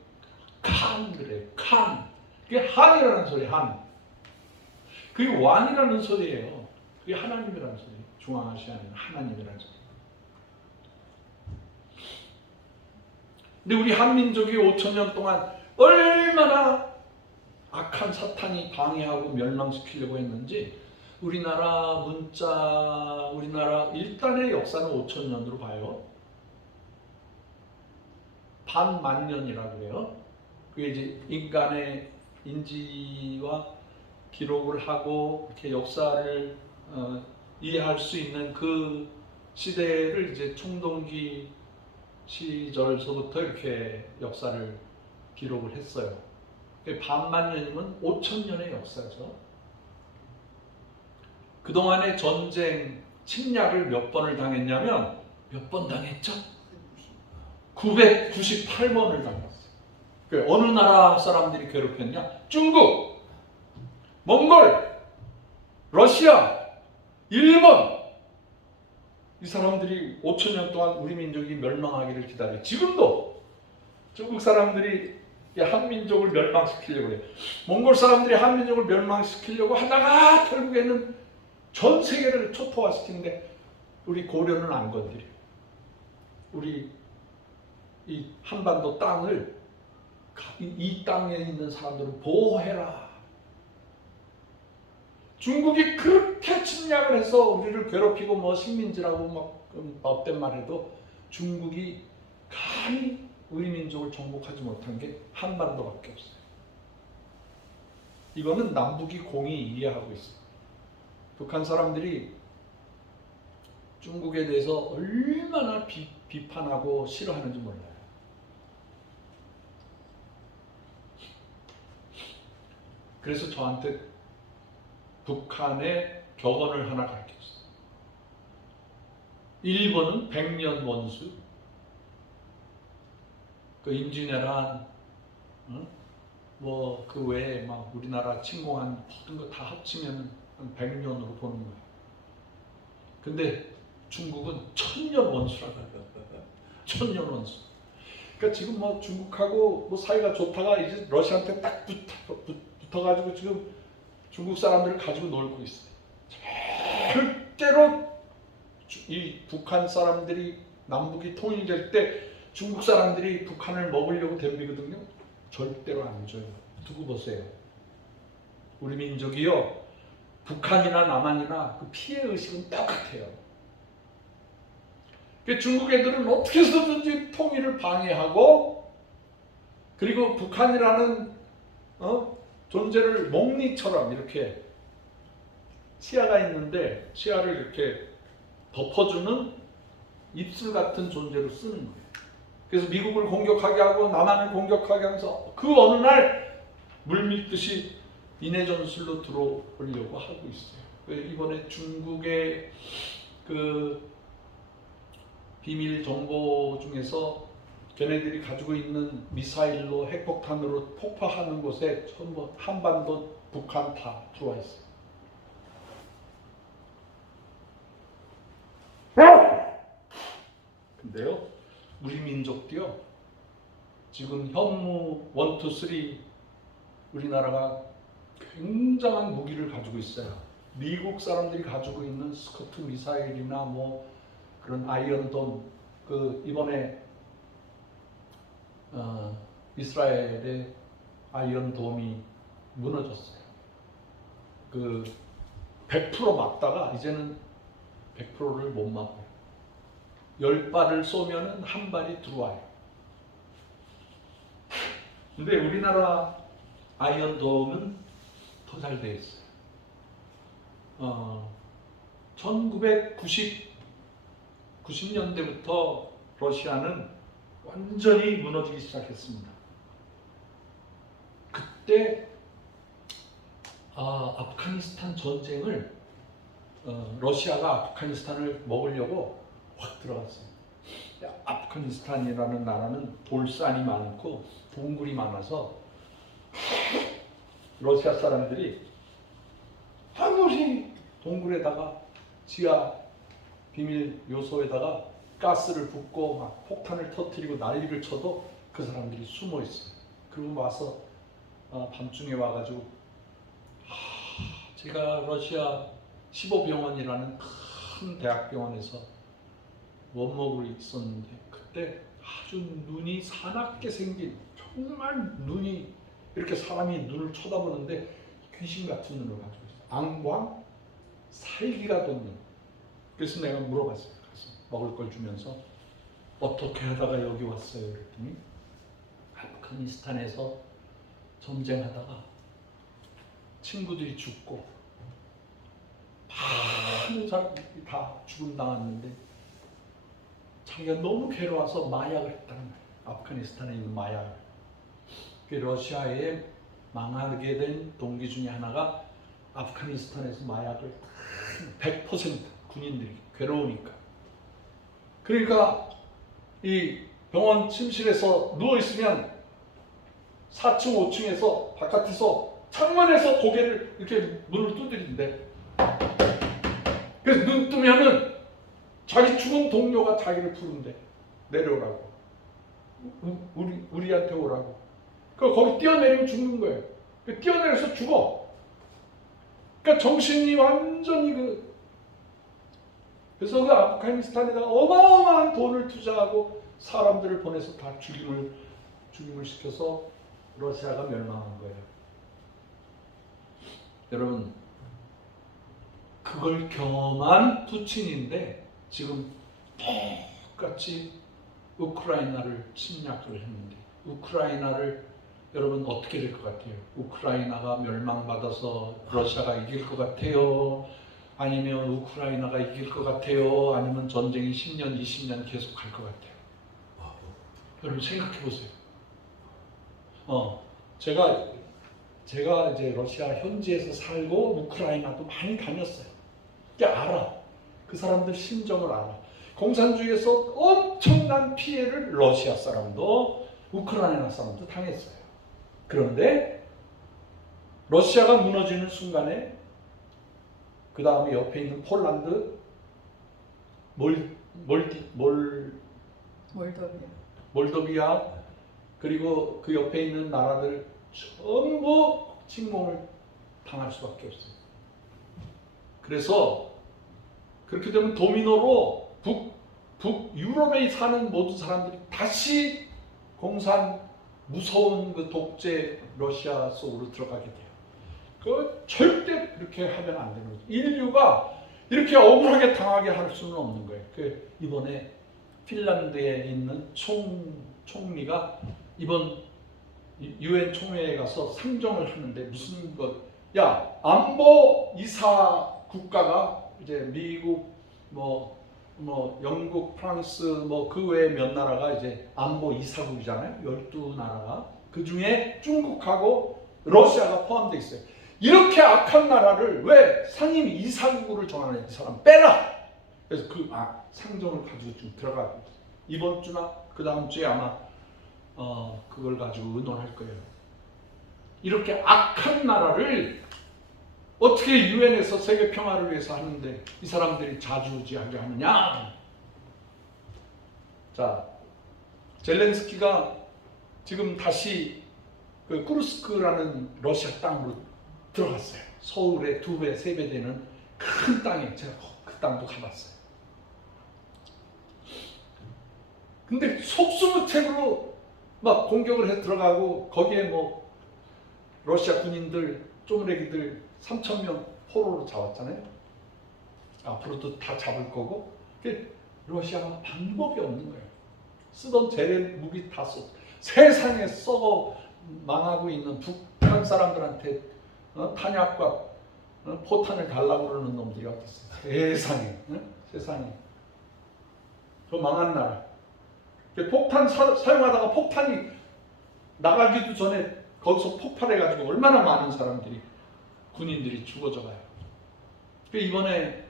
칸 그래요. 칸. 그게 한이라는 소리, 한. 그게 왕이라는 소리예요. 그게 하나님이라는 소리. 중앙아시아는 하나님이라는 소리. 근데 우리 한민족이 5,000년 동안 얼마나 악한 사탄이 방해하고 멸망시키려고 했는지 우리나라 문자, 우리나라 일단의 역사는 5,000년으로 봐요. 반만년이라고 해요. 그게 이제 인간의 인지와 기록을 하고 이렇게 역사를 이해할 수 있는 그 시대를 이제 청동기 시절서부터 이렇게 역사를 기록을 했어요. 반만년이면 5,000년의 역사죠. 그동안의 전쟁, 침략을 몇 번을 당했냐면 몇 번 당했죠? 998번을 당했어요. 어느 나라 사람들이 괴롭혔냐? 중국, 몽골, 러시아, 일본. 이 사람들이 5,000년 동안 우리 민족이 멸망하기를 기다려요. 지금도 중국 사람들이 한민족을 멸망시키려고 해요. 몽골 사람들이 한민족을 멸망시키려고 하다가 결국에는 전 세계를 초토화시키는데 우리 고려는 안 건드려요. 우리 이 한반도 땅을 이 땅에 있는 사람들을 보호해라. 중국이 그렇게 침략을 해서 우리를 괴롭히고 뭐 식민지라고 막 업된 말해도 중국이 감히 우리 민족을 정복하지 못한 게 한반도밖에 없어요. 이거는 남북이 공히 이해하고 있어요. 북한 사람들이 중국에 대해서 얼마나 비판하고 싫어하는지 몰라요. 그래서 저한테 북한의 격언을 하나 가르쳤어요. 일본은 100년 원수, 그 임진왜란, 뭐 그 외에 막 우리나라 침공한 모든 거 다 합치면 100년으로 보는 거예요. 근데 중국은 1000년 원수라고 해요. 1000년 원수. 그러니까 지금 뭐 중국하고 뭐 사이가 좋다가 이제 러시아한테 딱 붙어가지고 지금 중국 사람들을 가지고 놀고 있어요. 절대로 이 북한 사람들이 남북이 통일될 때 중국 사람들이 북한을 먹으려고 덤비거든요. 절대로 안 줘요. 두고 보세요. 우리 민족이요, 북한이나 남한이나 그 피해 의식은 똑같아요. 중국 애들은 어떻게 해서든지 통일을 방해하고, 그리고 북한이라는 존재를 몽니처럼 이렇게 치아가 있는데 치아를 이렇게 덮어주는 입술 같은 존재로 쓰는 거예요. 그래서 미국을 공격하게 하고 남한을 공격하게 하면서 그 어느 날 물밀듯이 인해 전술로 들어오려고 하고 있어요. 이번에 중국의 그 비밀 정보 중에서 걔네들이 가지고 있는 미사일로 핵폭탄으로 폭파하는 곳에 전부 한반도, 북한 다 들어와 있어요. 근데요, 우리 민족도요, 지금 현무 1, 2, 3 우리나라가 굉장한 무기를 가지고 있어요. 미국 사람들이 가지고 있는 스커트 미사일이나 뭐 그런 아이언돔, 그 이번에 이스라엘의 아이언돔이 무너졌어요. 그 100% 막다가 이제는 100%를 못 막아요. 10발을 쏘면은 한 발이 들어와요. 근데 우리나라 아이언돔은 더 잘 되어 있어요. 1990년대부터 러시아는 완전히 무너지기 시작했습니다. 그때 아프가니스탄 전쟁을 러시아가 아프가니스탄을 먹으려고 확 들어갔어요. 아프가니스탄이라는 나라는 돌산이 많고 동굴이 많아서 러시아 사람들이 아무리 동굴에다가 지하 비밀 요소에다가 가스를 붓고 막 폭탄을 터뜨리고 난리를 쳐도 그 사람들이 숨어 있어요. 그리고 와서 밤중에 와가지고 제가 러시아 15병원이라는 큰 대학병원에서 원목으로 있었는데 그때 아주 눈이 사납게 생긴, 정말 눈이 이렇게 사람이 눈을 쳐다보는데 귀신 같은 눈을 가지고 있어요. 안광, 살기가 돋는. 그래서 내가 물어봤어요. 그래서 먹을 걸 주면서 어떻게 하다가 여기 왔어요? 그랬더니 아프가니스탄에서 전쟁하다가 친구들이 죽고 많은 사람들이 다 죽음 당했는데 자기가 너무 괴로워서 마약을 했다는 거예요. 아프가니스탄에 있는 마약을. 그 러시아에 망하게 된 동기 중에 하나가 아프가니스탄에서 마약을 100% 군인들이 괴로우니까. 그러니까 이 병원 침실에서 누워 있으면 4층, 5층에서 바깥에서 창문에서 고개를 이렇게 문을 두드린대. 그래서 눈 뜨면은 자기 죽은 동료가 자기를 부른대. 내려오라고. 우리한테 오라고. 그 거기 뛰어내리면 죽는 거예요. 뛰어내려서 죽어. 그러니까 정신이 완전히 그래서 그 아프가니스탄에다가 어마어마한 돈을 투자하고 사람들을 보내서 다 죽임을 시켜서 러시아가 멸망한 거예요. 여러분, 그걸 경험한 푸틴인데 지금 똑같이 우크라이나를 침략을 했는데 우크라이나를 여러분 어떻게 될 것 같아요? 우크라이나가 멸망받아서 러시아가 이길 것 같아요? 아니면 우크라이나가 이길 것 같아요? 아니면 전쟁이 10년, 20년 계속 갈 것 같아요? 여러분 생각해 보세요. 제가 이제 러시아 현지에서 살고 우크라이나도 많이 다녔어요. 알아. 그 사람들 심정을 알아. 공산주의에서 엄청난 피해를 러시아 사람도 우크라이나 사람도 당했어요. 그런데 러시아가 무너지는 순간에 그 다음에 옆에 있는 폴란드, 몰도비아 그리고 그 옆에 있는 나라들 전부 침공을 당할 수밖에 없어요. 그래서 그렇게 되면 도미노로 북유럽에 사는 모든 사람들이 다시 무서운 그 독재 러시아 속으로 들어가게 돼요. 절대 그렇게 하면 안 되는 거죠. 인류가 이렇게 억울하게 당하게 할 수는 없는 거예요. 이번에 핀란드에 있는 총리가 이번 유엔 총회에 가서 상정을 하는데 무슨 안보 이사 국가가 이제 미국, 영국, 프랑스, 그 외에 몇 나라가 이제 안보 이사국이잖아요. 12나라가. 그 중에 중국하고 러시아가 포함되어 있어요. 이렇게 악한 나라를 왜 상임 이사국으로 정하는 이 사람 빼라! 그래서 상정을 가지고 좀 들어가고 이번 주나 그 다음 주에 아마 그걸 가지고 의논할 거예요. 이렇게 악한 나라를 어떻게 유엔에서 세계 평화를 위해서 하는데 이 사람들이 자주지하게 하느냐? 자, 젤렌스키가 지금 다시 그 쿠르스크라는 러시아 땅으로 들어갔어요. 서울의 2배, 3배 되는 큰 땅에 제가 그 땅도 가봤어요. 근데 속수무책으로 막 공격을 해 들어가고 거기에 러시아 군인들, 쪼무레기들 3,000명 포로로 잡았잖아요. 앞으로도 다 잡을 거고. 러시아가 방법이 없는 거예요. 쓰던 재래 무기 다 써. 세상에 썩어 망하고 있는 북한 사람들한테 탄약과 포탄을 달라고 그러는 놈들이 어딨어요. 세상에. 세상에. 저 망한 나라. 폭탄 사용하다가 폭탄이 나가기도 전에 거기서 폭발해가지고 얼마나 많은 사람들이 군인들이 죽어져가요. 이번에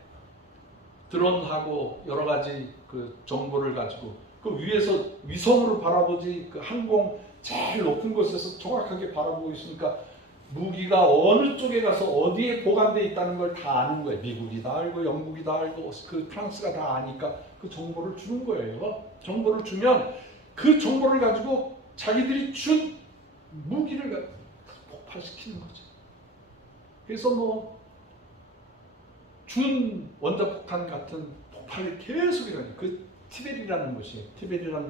드론하고 여러 가지 그 정보를 가지고 그 위에서 위성으로 바라보지 그 항공 제일 높은 곳에서 정확하게 바라보고 있으니까 무기가 어느 쪽에 가서 어디에 보관되어 있다는 걸 다 아는 거예요. 미국이 다 알고 영국이 다 알고 그 프랑스가 다 아니까 그 정보를 주는 거예요. 정보를 주면 그 정보를 가지고 자기들이 준 무기를 폭발시키는 거죠. 그래서 준 원자폭탄 같은 폭발이 계속 일어나요. 그 티벨이라는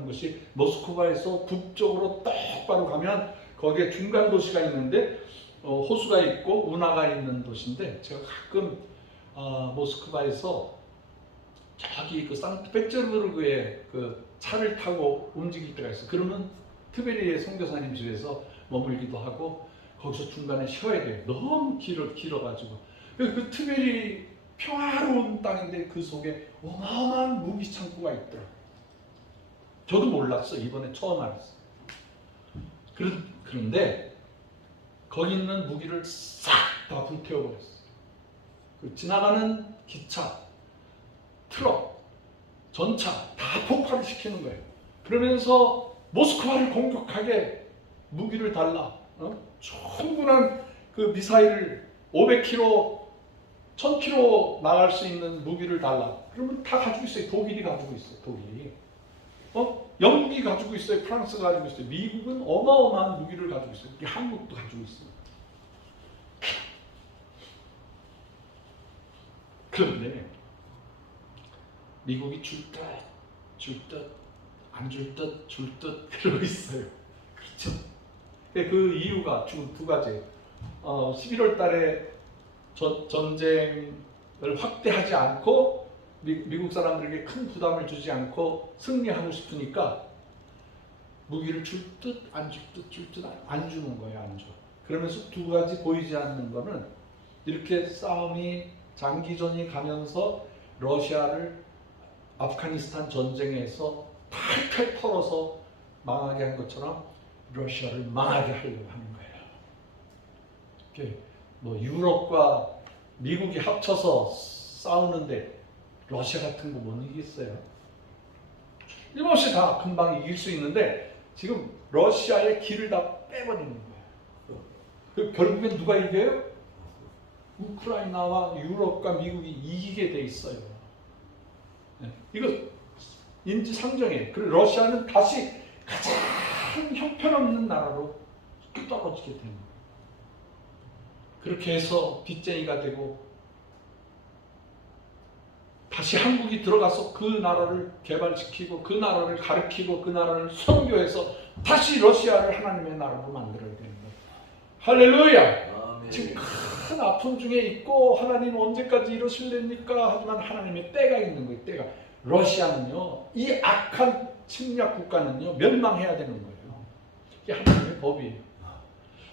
곳이 모스크바에서 북쪽으로 똑바로 가면 거기에 중간 도시가 있는데 호수가 있고 운하가 있는 도시인데 제가 가끔 모스크바에서 저기 그 상트페테르부르크에 그 차를 타고 움직일 때가 있어. 그러면 트베리의 선교사님 집에서 머물기도 하고 거기서 중간에 쉬어야 돼요. 너무 길어가지고. 그 트베리 평화로운 땅인데 그 속에 어마어마한 무기 창고가 있더라. 저도 몰랐어. 이번에 처음 알았어. 그런데 거기 있는 무기를 싹 다 불태워버렸어. 지나가는 기차, 트럭, 전차 다 폭발을 시키는 거예요. 그러면서 모스크바를 공격하게 무기를 달라. 충분한 그 미사일을 500km, 1000km 나갈 수 있는 무기를 달라. 그러면 다 가지고 있어요. 독일이 가지고 있어요. 독일이. 영국이 가지고 있어요. 프랑스가 가지고 있어요. 미국은 어마어마한 무기를 가지고 있어요. 한국도 가지고 있어요. 그런데 미국이 줄 듯, 안 줄 듯, 줄 듯 그러고 있어요. 그렇죠? 그 이유가 두 가지. 11월 달에 전쟁을 확대하지 않고 미국 사람들에게 큰 부담을 주지 않고 승리하고 싶으니까 무기를 줄 듯 안 줄 듯 줄 듯 안 주는 거예요. 안 줘. 그러면서 두 가지 보이지 않는 거는 이렇게 싸움이 장기전이 가면서 러시아를 아프가니스탄 전쟁에서 탈탈 털어서 망하게 한 것처럼 러시아를 망하게 하려고 하는 거예요. 이렇게 뭐 유럽과 미국이 합쳐서 싸우는데 러시아 같은 거 못 이기겠어요? 일없이 다 금방 이길 수 있는데 지금 러시아의 길을 다 빼버리는 거예요. 결국엔 누가 이겨요? 우크라이나와 유럽과 미국이 이기게 돼 있어요. 이거 인지상정이에요. 그리고 러시아는 다시 가장 형편없는 나라로 떨어지게 되는 거예요. 그렇게 해서 빚쟁이가 되고 다시 한국이 들어가서 그 나라를 개발시키고 그 나라를 가르치고 그 나라를 선교해서 다시 러시아를 하나님의 나라로 만들어야 되는 거예요. 할렐루야! 아멘. 지금 큰 아픔 중에 있고 하나님 언제까지 이러실랍니까? 하지만 하나님의 때가 있는 거예요. 때가. 러시아는요, 이 악한 침략 국가는요 멸망해야 되는 거예요. 이게 하나님의 법이에요.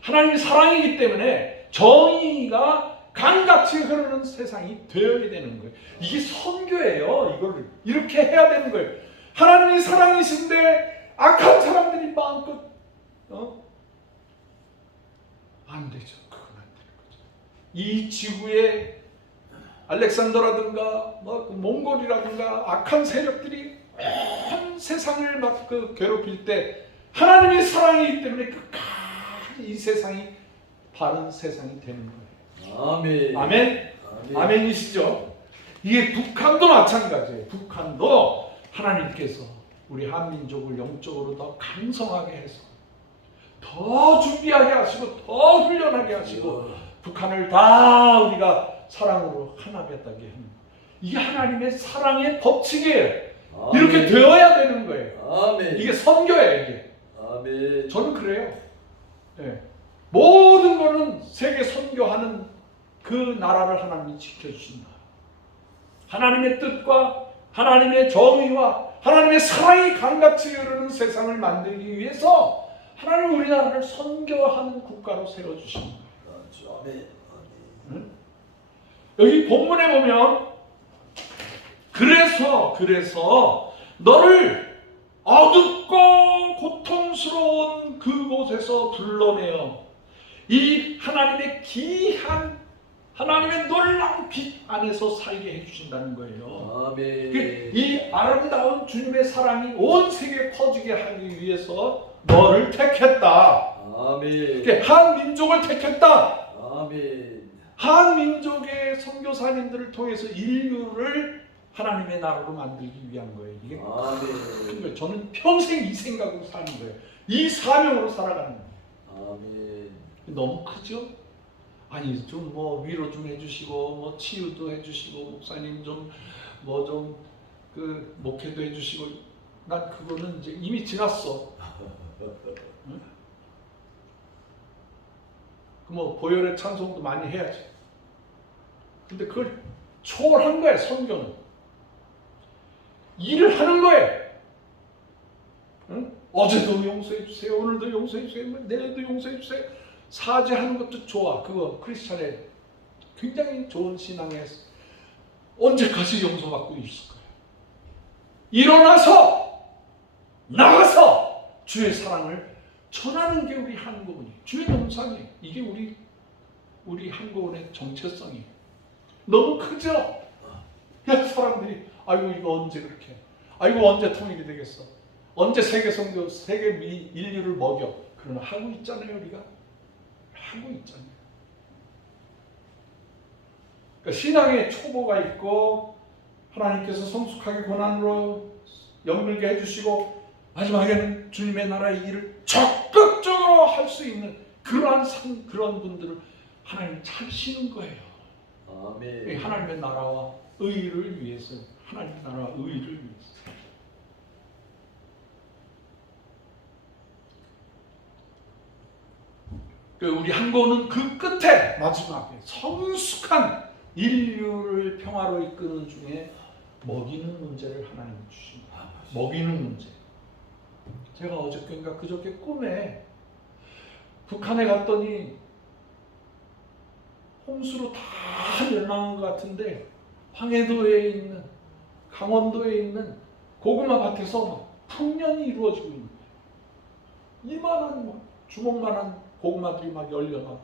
하나님이 사랑이기 때문에 정의가 강같이 흐르는 세상이 되어야 되는 거예요. 이게 선교예요. 이걸 이렇게 해야 되는 거예요. 하나님이 사랑이신데 악한 사람들이 마음껏 안 되죠. 그건 안 되는 거죠. 이 지구에 알렉산더라든가 뭐 몽골이라든가 악한 세력들이 온 세상을 막 괴롭힐 때 하나님의 사랑이기 때문에 끝까지 이 세상이 바른 세상이 되는 거예요. 아멘. 아멘. 아멘. 아멘이시죠? 이게 북한도 마찬가지예요. 북한도 하나님께서 우리 한민족을 영적으로 더 강성하게 해서 더 준비하게 하시고 더 훈련하게 하시고 북한을 다 우리가 사랑으로 하나겠다게 하는 거예요. 이게 하나님의 사랑의 법칙이에요. 아멘. 이렇게 되어야 되는 거예요. 아멘. 이게 선교예요. 이게. 아멘. 저는 그래요. 네. 모든 거는 세계 선교하는 그 나라를 하나님이 지켜주신다. 하나님의 뜻과 하나님의 정의와 하나님의 사랑이 강같이 흐르는 세상을 만들기 위해서 하나님 우리나라를 선교하는 국가로 세워주신 거예요. 아멘. 응? 여기 본문에 보면 그래서 너를 어둡고 고통스러운 그곳에서 불러내어 이 하나님의 귀한 하나님의 놀라운 빛 안에서 살게 해주신다는 거예요. 아멘. 이 아름다운 주님의 사랑이 온 세계에 퍼지게 하기 위해서 너를 택했다. 아멘. 한 민족을 택했다. 아멘. 한 민족의 선교사님들을 통해서 인류를 하나님의 나라로 만들기 위한 거예요. 이게 큰 거예요. 저는 평생 이 생각으로 사는 거예요. 이 사명으로 살아가는 거예요. 아멘. 너무 크죠? 아니 좀 뭐 위로 좀 해주시고 뭐 치유도 해주시고 목사님 좀 뭐 좀 그 목회도 해주시고 난 그거는 이제 이미 지났어. 응? 뭐 보혈의 찬송도 많이 해야지. 근데 그걸 초월한 거야. 선교는 일을 하는 거예요. 응? 어제도 용서해 주세요. 오늘도 용서해 주세요. 내일도 용서해 주세요. 사죄하는 것도 좋아. 그거 크리스찬의 굉장히 좋은 신앙에 언제까지 용서받고 있을 거예요. 일어나서 나가서 주의 사랑을 전하는 게 우리 한국은이에요. 주의 nom산이에요. 이게 우리 한국은의 정체성이에요. 너무 크죠? 야, 사람들이 아이고 이거 언제 그렇게 아이고 언제 통일이 되겠어? 언제 세계 선교 세계 인류를 먹여? 그러나 하고 있잖아요. 우리가 하고 있잖아요. 그러니까 신앙의 초보가 있고 하나님께서 성숙하게 고난으로 연결게 해주시고 마지막에는 주님의 나라의 일을 적극적으로 할 수 있는 그런 분들을 하나님 찾으시는 거예요. 아멘. 하나님의 나라와 의를 위해서, 하나님의 나라와 의를 위해서. 우리 한국은 그 끝에 마지막에 성숙한 인류를 평화로 이끄는 중에 먹이는 문제를 하나님이 주십니다. 먹이는 문제. 제가 어저께인가 그저께 꿈에 북한에 갔더니 홍수로 다 멸망한 것 같은데 황해도에 있는, 강원도에 있는 고구마 밭에서 막 풍년이 이루어지고 있는 거예요. 이만한 막 주먹만한 고구마들이 막 열려나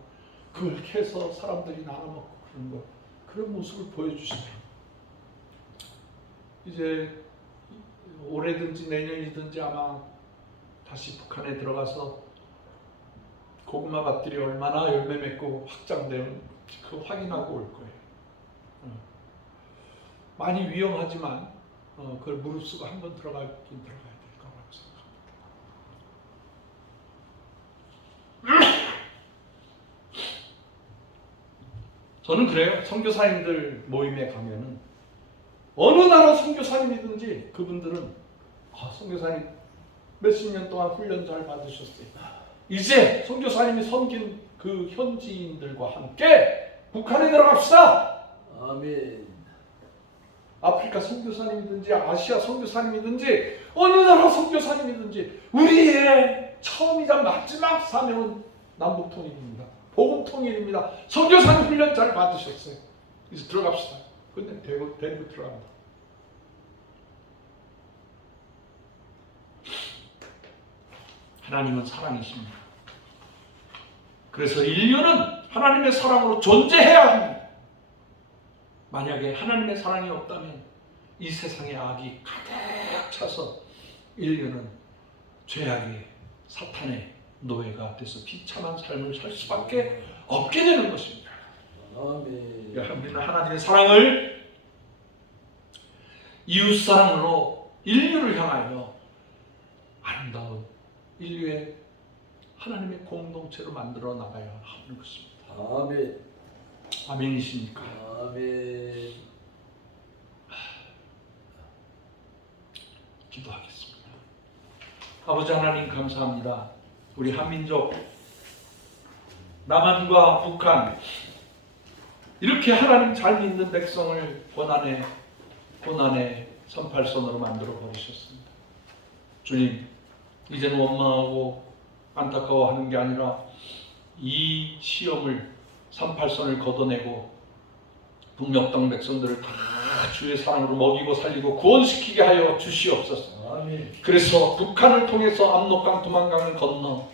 그걸 캐서 사람들이 나눠 먹고 그런 거, 그런 모습을 보여주시더라고요. 이제 올해든지 내년이든지 아마 다시 북한에 들어가서 고구마 밭들이 얼마나 열매 맺고 확장되는지 그 확인하고 올 거예요. 많이 위험하지만 그걸 무릅쓰고 한번 들어가긴 들어가야 될 거라고 생각합니다. 저는 그래요. 선교사님들 모임에 가면은 어느 나라 선교사님이든지 그분들은 선교사님 몇십 년 동안 훈련 잘 받으셨어요. 이제 선교사님이 섬긴 그 현지인들과 함께 북한에 들어갑시다. 아멘. 아프리카 선교사님이든지 아시아 선교사님이든지 어느 나라 선교사님이든지 우리의 처음이자 마지막 사명은 남북 통일입니다. 복음 통일입니다. 선교사님 훈련 잘 받으셨어요. 이제 들어갑시다. 근데 데리고 들어갑니다. 하나님은 사랑이십니다. 그래서 인류는 하나님의 사랑으로 존재해야 합니다. 만약에 하나님의 사랑이 없다면 이 세상에 악이 가득 차서 인류는 죄악의 사탄의 노예가 돼서 비참한 삶을 살 수밖에 없게 되는 것입니다. 아멘. 우리는 하나님의 사랑을 이웃사랑으로 인류를 향하여 아름다운 인류의 하나님의 공동체로 만들어 나가야 하는 것입니다. 아멘. 아멘이십니까? 아멘. 기도하겠습니다. 아버지 하나님 감사합니다. 우리 한민족 남한과 북한 이렇게 하나님 잘 믿는 백성을 고난의 선팔선으로 만들어 버리셨습니다. 주님, 이제는 원망하고 안타까워하는 게 아니라 이 시험을 38선을 걷어내고 북녘 땅 백성들을 다 주의 사랑으로 먹이고 살리고 구원시키게 하여 주시옵소서. 아멘. 그래서 북한을 통해서 압록강 두만강을 건너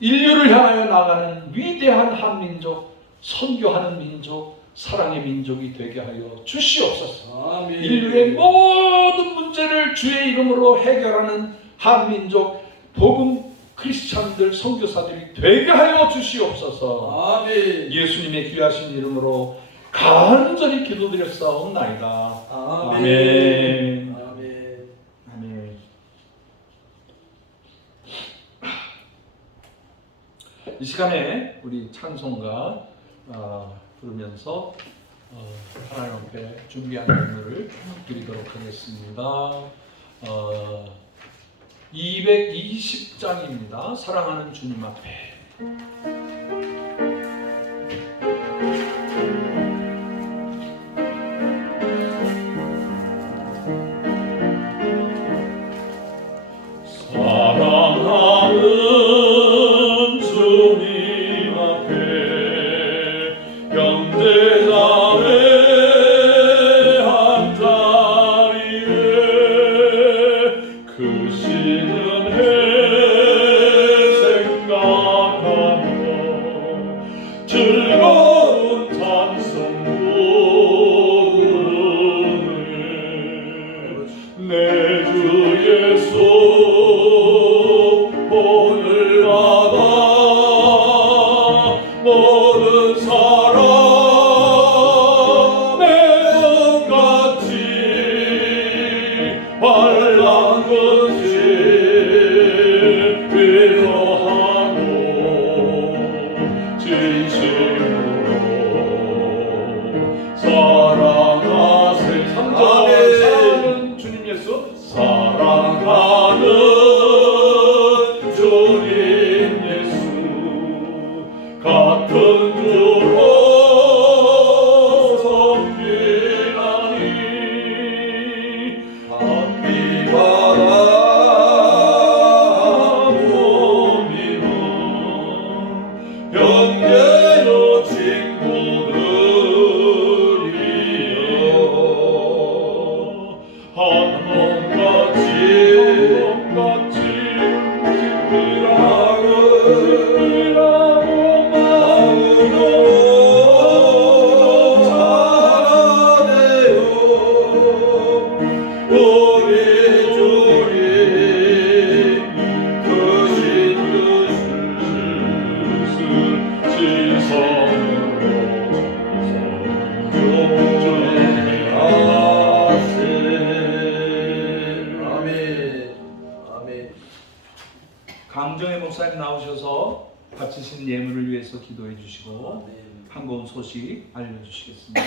인류를 향하여 나가는 위대한 한민족, 선교하는 민족, 사랑의 민족이 되게 하여 주시옵소서. 아멘. 인류의 모든 문제를 주의 이름으로 해결하는 한민족, 복음 크리스찬들, 선교사들이 되게 하여 주시옵소서. 아멘. 예수님의 귀하신 이름으로 간절히 기도드렸사옵나이다. 아멘. 아멘. 아멘. 아멘. 이 시간에 우리 찬송가 부르면서 하나님 앞에 준비한 예물을 드리도록 하겠습니다. 220장입니다. 사랑하는 주님 앞에. 사랑하는 주님 앞에 경제자의 한자리에 크시는 해 생각하며 즐거운 찬송 부르네 내 주 예수 오늘마다 모든 사람의 은같이 환란군신 위로하고 진심으로 사랑하세. 사랑하는 주님 예수 강정혜 목사님 나오셔서 바치신 예물을 위해서 기도해 주시고 아멘. 한가운 소식 알려주시겠습니다.